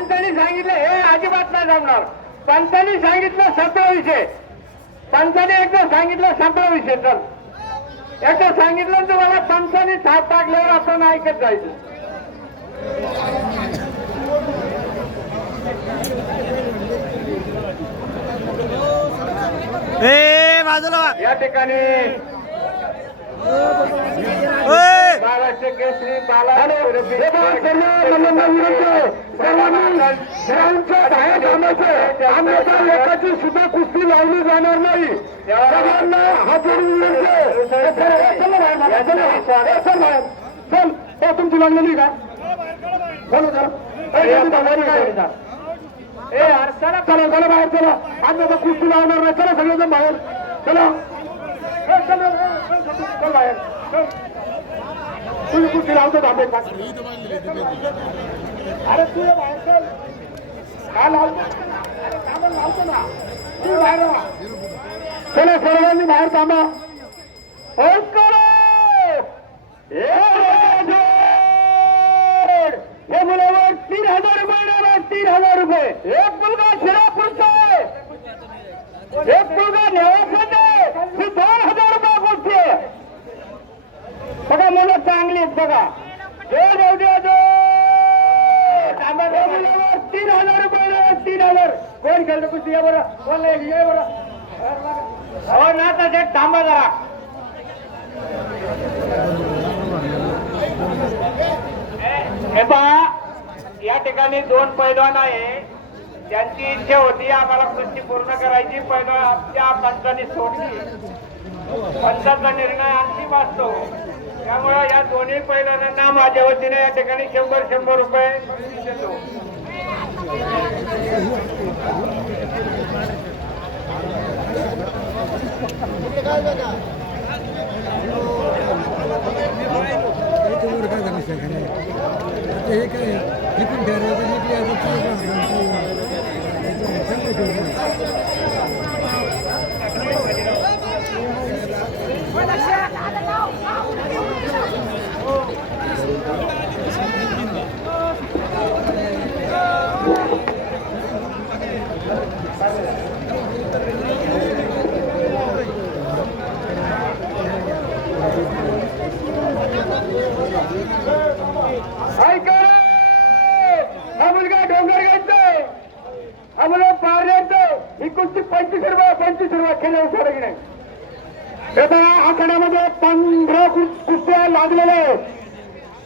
पंचांनी सांगितलं हे अजिबात नाही जमणार. पंचांनी सांगितलं सतरा विषय. पंचांनी एकदा सांगितलं सतरा विषय चल. एकदा सांगितलं तुम्हाला पंचांनी साथ टाकल्यावर आपण ऐकत जायचं. ए बाजूला. वा. या ठिकाणी. ओय. महाराष्ट्र केसरी बाला. एकाची सुद्धा कुस्ती लावली जाणार नाही. सर्वांना हात. चला बाहेर, बाहेर, बाहेर. ए, तुमची लागलेली का. ए, बाहेर यार चला चला चला बाहेर चला. आम्ही आता कुस्ती लावणार नाही. चला सगळेजण बाहेर. चल, चल बाहेर. चल. तुम्ही कुस्ती लावतो थांबे अरे तू बाहेर चल. काय लावतो? अरे थांबा, लावतो ना. तू बाहेर चला सर्वांनी बाहेर थांबा. ओंकार! हे मुलावर तीन हजार रुपये तीन हजार रुपये एक मुलगा शिरापूरचा आहे एक मुलगा नेवासाचा आहे ही दोन हजार रुपये गोष्टी आहे बघा मुलं चांगली आहेत बघा जय देव देव जय. थांबा, हे मुलावर तीन हजार रुपये देणार, तीन हजार कोण कुस्ती या बरं. कोण नाही ये बरं. हो ना तर थांबा जरा. हे पहा या ठिकाणी दोन पैलवान आहे. त्यांची इच्छा होती आम्हाला कृषी पूर्ण करायची पैलवान त्या पंचाने सोडली. पंचाचा निर्णय अंतिम असतो. त्यामुळे या दोन्ही पैलवानांना माझ्या वतीने या ठिकाणी शंभर शंभर रुपये देतो. Gracias. ऐका हा मुलगा डोंगर घ्यायचोय हा मुलगा पार द्यायचो ही कुस्ती पंचवीस रुपये पंचवीस रुपये केल्या सोडा नाही. आता आखाड्यामध्ये पंधरा कुस्त्या लागलेल्या आहेत.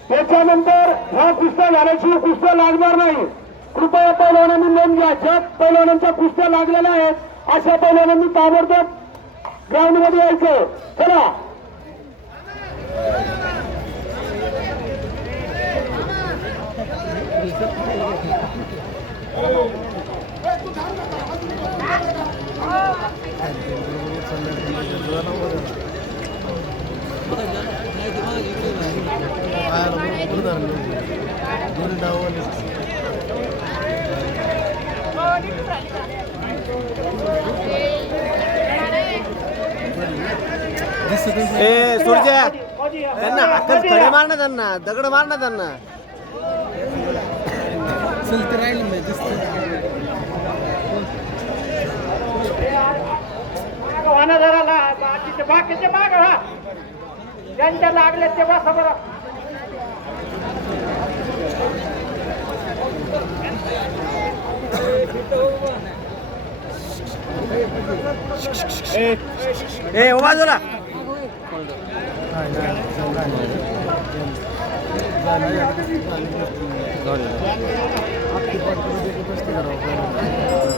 त्याच्यानंतर ह्या कुस्त्या झाल्याशिवाय कुस्त्या लागणार नाही. कृपया पैलवानांनी नोंद घ्या. ज्या पैलवानांच्या कुस्त्या लागलेल्या आहेत अशा पैलवानांनी ताबडतोब ग्राउंडमध्ये यायचं. चला. ए सूर्या त्यांना हातात खडे मार ना त्यांना दगड मार ना त्यांना. चलते राहिलं नाही दिसतं. वाहनं जरा ला- बाकीचे बाकीचे माग हा. ज्यांच्या लागले ते बसा बरं ए ओ बाजूला ってこうやって出てきてたらる。